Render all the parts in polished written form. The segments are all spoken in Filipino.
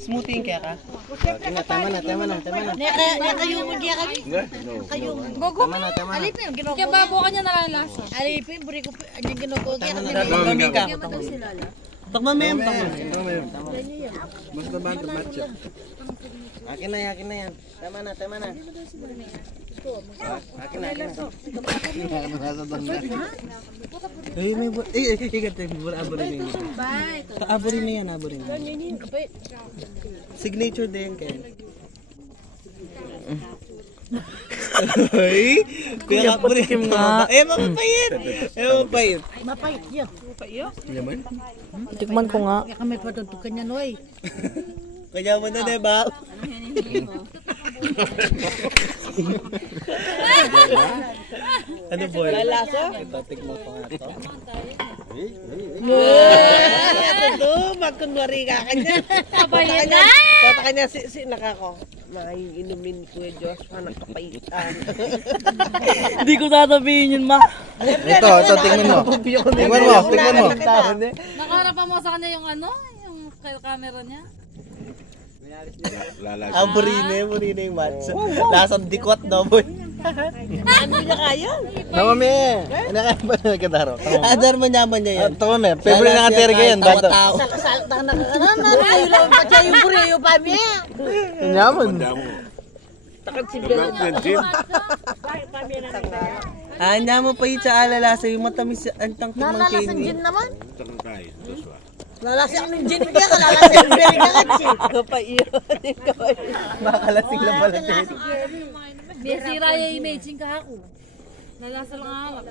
Smoothie kaya ka? Tama na. Kaya kayo magiging kami. Kayo. Gogo. Alipin, ginagawa. Kaya babo ka niya nakalasa. Alipin, buri ko, anong ginagawa. Takmami ka. Takmami. Basta bantu matcha. Akin na yan. Tama na. Akin na. Ikat abori na yan. Signature din kayo. Ay, kuya kapuri nga. Mapapait. Mapait yun. Yaman? Tikman ko nga. Kaya kami patutukan niya, Noy. Kanya mo na, diba? Ano boy? Lalaso? Ito, tikman ko nga ito. Ito, magkunwari ka kanya. Kabayan na! Pata kanya si nakako. Maiinumin ko yung Diyos, nakapaitan. Hindi ko tatabihin yun, ma. Ito, tingnan mo. Tingnan mo. Nakarapan mo sa kanya yung ano? Yung camera niya? Burine yung match. Lasang dikot, no, boy? Ano niya kaya? Namami. Ano kaya ba nagkadaro? Adar mo nyaman niya yan. Ito kami. Favorite na katerga yan. Tawa-tawa. Ayaw lang pa siya yung buri, yung pami. Nyaman. Takot si Bel. Anya mo pa yung sa alalasa yung matamis ang tangkit ng Nalalasang candy. gin naman. Lalasang ng gin ka, lalasang yung beri ka kasi. Kapaiyon. Makalasing lang pala din. Besira yung imaging ka ako. Nalasa lang ako.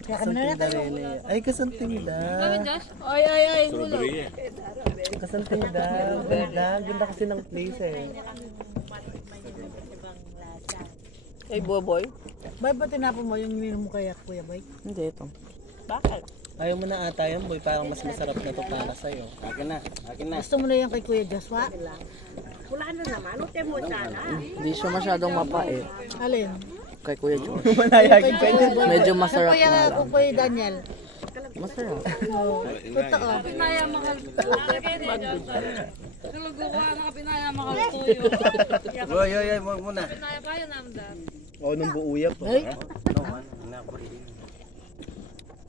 Kaya kami na Kasanting da rin. Ay, kasanting da. Kami, Josh? Ay, gulo. Kasanting da. Ganda kasi ng place eh. Ay, boy. Bay, ba tinapon mo yung ininom mo kaya, Kuya Bay? Hindi, ito. Bakit? Ayaw mo na ata yan, boy. Parang mas masarap na to para sa'yo. Akin na. Gusto mo na yan kay Kuya Joshua? Hindi siya masyadong mapait. Alin? Kay Kuya George. Manayagin ka niya. Medyo masarap Kuya, na lang. Kuya Daniel. Masarap. Totoo. Pinaya mahal to. Tulugo ko ang pinaya mahal tuyo. Yoy, wag muna. Pinaya pa yun, Amdar. O, nung buuyap. Ay,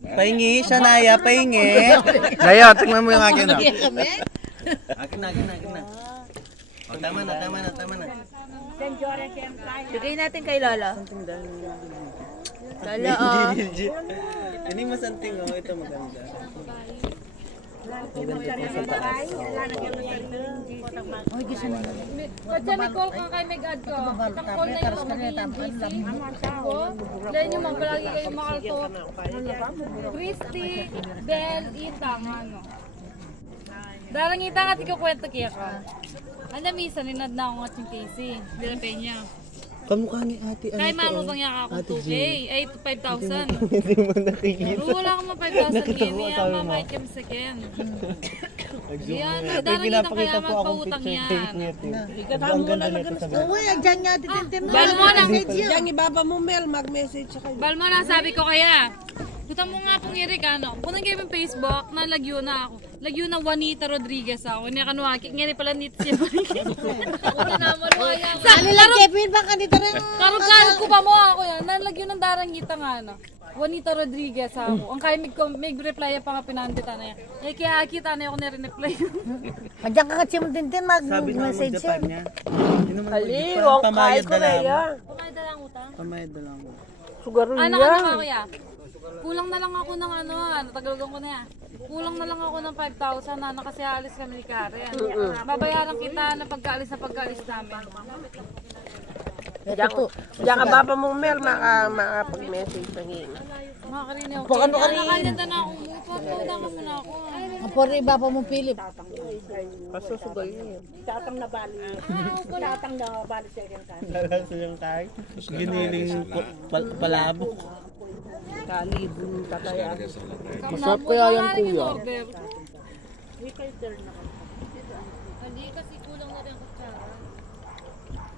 Pahingi, Shania, pahingi. Naya, tingnan mo yung akin. kaya kami? Akin na. Oh, tama na. Bigay natin kay Lola. Lola, Ini masanting oh, ito maganda. Maganda po sa taas. Ay, gisa na. Kadya may call ka kay Meg Ad ko. Itang call na yung magiging busy. Dahil nyo palagi kayo makalto. Christy, Bell, Itang, ano. Darang Itang at ikakwento kaya ka. Ano minsan, ninad na ako nga yung Casey. Bilang Peña. Kamukha ni ate. Kaya marunong niya ako 2K. Ay, 5,000. Hindi mo nakikita. Wala ka mga 5,000 yun. Ang mamahit kami sa Ken. Yan, darang Itang kaya magpautang yan. Ang ganda nito sa mga. Uy, andyan nga titintin mo. Bal mo na. Diyan ibaba mo, Mel. Mag-message siya kayo. Bal mo na, sabi ko kaya. Gusto mo nga pong Eric, ano? Punang kayo yung Facebook, nalagyo na ako. Lagyo na Juanita Rodriguez ako. Hindi ka nuwaki. Ngayon pala nito siya. Hindi na maluwaya. Ano lang, Kevin, baka dito rin. Karot-karot ko pa mo ako yan. Nalagyo ng darangita nga, ano? Juanita Rodriguez ako. Ang kaya mag-reply pa nga pinandita na yan. Eh, kaya kita na ako na-reply. Andyan ka kasi mo tintin, Sabi naman mag-message Japan siya. niya. Aliw, Pamayad ko na na lang. yan. Kumain na lang utang. Pamayad na lang. Sugar Ano ka kuya? Kulang na lang ako ng ano, natagalagan ko na yan. Kulang na lang ako ng 5,000 na kasi alis kami ni Karen. Babayaran kita na pagkaalis namin. Diyan ka baba mo, Mel. Makapag-message sa ngayon. Mga karine ako. Ano nakakalimutan na ako. Pagpauda ka muna ako. Ang pori ba pa mo, Philip? Kaso sugal niya. Lalas yung kay. Giniling palabok. Kalibong tataya. Masarap kaya yan, kuya. Hindi kasi kulang na rin ang kutsara.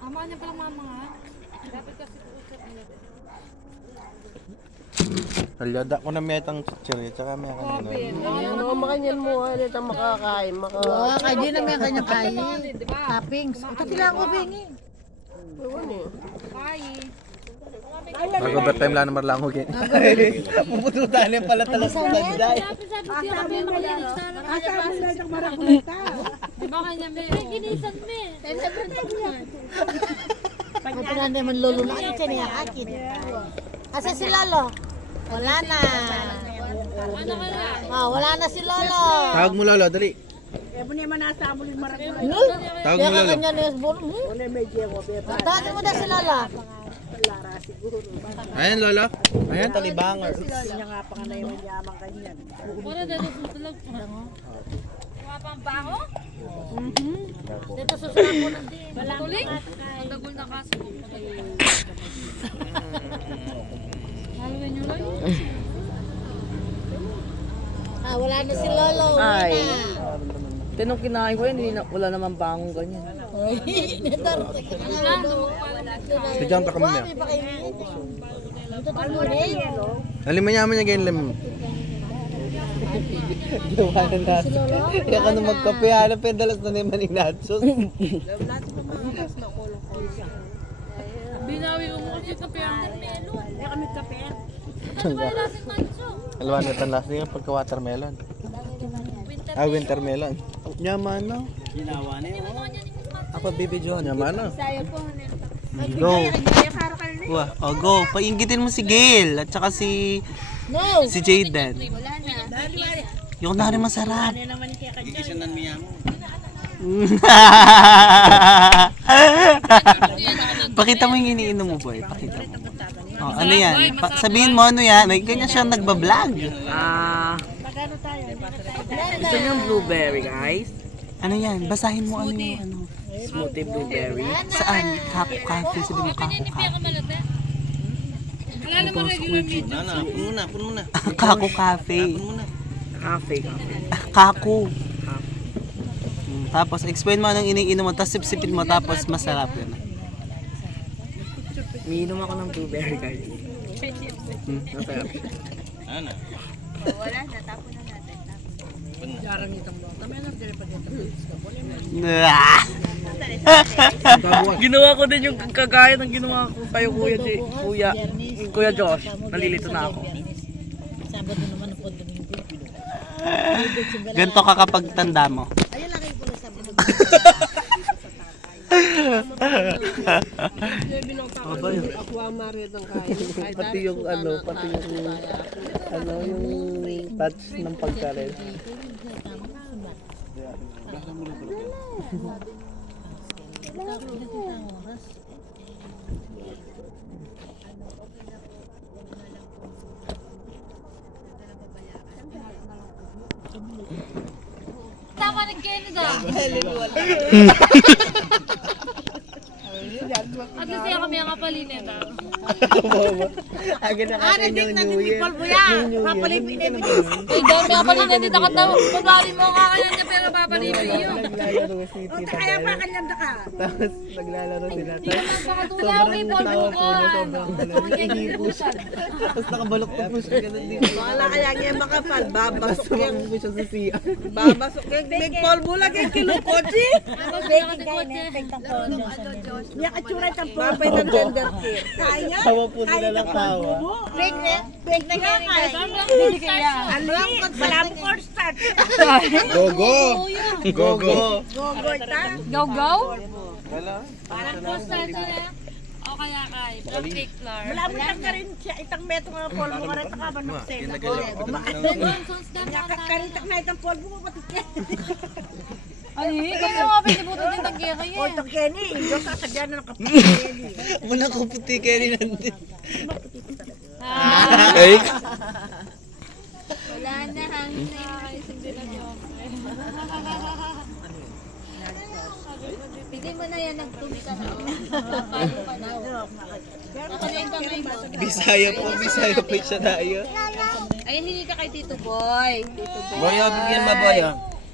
Ama niya palang mama nga. Dapat kasi kutsara nila. Halyada ko na metang chichiri, tsaka may kanino. Ano makanyan mo, ano ito makakain, Oo, kaya di naman kanyang kain. Toppings. Ito tila ko bengi. Mag-overtime lang naman lang ako. Pupututan niya pala talas ng tagday. Sabi kami makalinis sana na kanya Di ba kanya may ginisan me? Ito na naman lolo na kayo niya akin. Asa si Lolo? Wala na. Ano ka na? Wala na si Lolo. Tawag mo lolo, dali. Tawag mo lolo. Kanya na yung bolo. Tawagin mo na si Lolo. Ayan lolo. Ayan. Talibanger. Wala dito sa tulog. Wala pang bango? Dito susunod po ng din. Tuling? Ang dagol na kaso. Haluin nyo lang. Wala na si Lolo. Ay. Tinong kinain ko yun, wala naman bangong ganyan. Si John, takam niya. Nalimanyaman niya ganyan lim. Gawa na natin. Kaya ka na magkape, hanap yung dalas na naman ni Natsos. Binawi ko mo kasi kape ang melon. Kaya kami kape. Ano ba yung lasing manso? Alwan na tanas niya pagka watermelon. Wintermelon. Yaman no? Ako bibidyohan. Yaman na. Go. Oh, go. Painggitin mo si Gail at saka si Jayden. Yung na rin masarap. Pakita mo yung iniinom mo, boy. Pakita mo. Oh, ano yan? Sabihin mo ano yan? May ganyan siyang nagbablog. Gusto niyo yung blueberry, guys? Ano yan? Basahin mo ano yung ano. Smoothie blueberry. Saan? Kaku Cafe. Sabihin mo Kaku Cafe. Wala naman regular meat. Puno na. Kaku Cafe. Cafe. Kaku. Tapos explain mo anong iniinom mo, tapos sip-sipin mo, tapos masarap yun. Umiinom ako ng blueberry, guys. Masarap. Ginawa ko din yung kagaya ng ginawa ko kayo, Kuya Josh. Nalilito na ako. Sabado naman ang kondominggo. Ganito ka kapag tanda mo. Ayun lang kayo pala sabi ng Ako ang maritong kain. Pati yung yung touch ng pagkain. Tama ng Canada. At least kaya kami ang kapalinin. Agad na kain yung New Year. Papalipin na yung Eh, dahil may kapalinin dito ka daw. Babali mo ka kaya niya pero papalinin yun. Naglalaro si Tita Bel. Tapos naglalaro sila. Pakatulaw kay Paul Bukan. Ihipo siya. Tapos nakabalok-tok po siya. Ganun din. Wala kaya niya makapal, babasok Tapos yan. po siya sa siya. Babasok yan. Big polvo lang yung kilukotsi. Babay ng gender care. Tawa po sila ng tawa. Go, go! Go, go! Go, go? Parang poster siya. O kaya kay Black Cake Flour. Malapit ka rin siya, itang metro nga polvo ka rin, taka ba nagsela ko. Karitak na itang polvo mo, pati Ay, kami mga pinibuto din ng kaya kayo. Itang Kenny, yung sasadyan na nakapit Kenny. Muna ko puti kayo rin nandun. Ay! Wala na, hangin na nakakaisip din ang Bigay mo na yan, nagtumi ka na. Paano ka na? Nakalain ka ngayon mo. Bisaya po siya tayo. Ay, hindi ka kay Tito Boy. Boy, bigyan mo boy.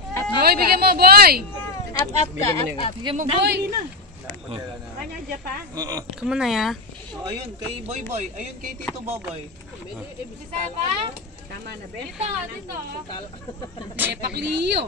Boy, bigyan mo, boy! Up ka, up. Bigyan mo, boy! Come on na ya. Oh, ayun, kay Boy Boy. Ayun, kay Tito Boboy. Si Sapa? Tama na, be? Dito. Pakliyo.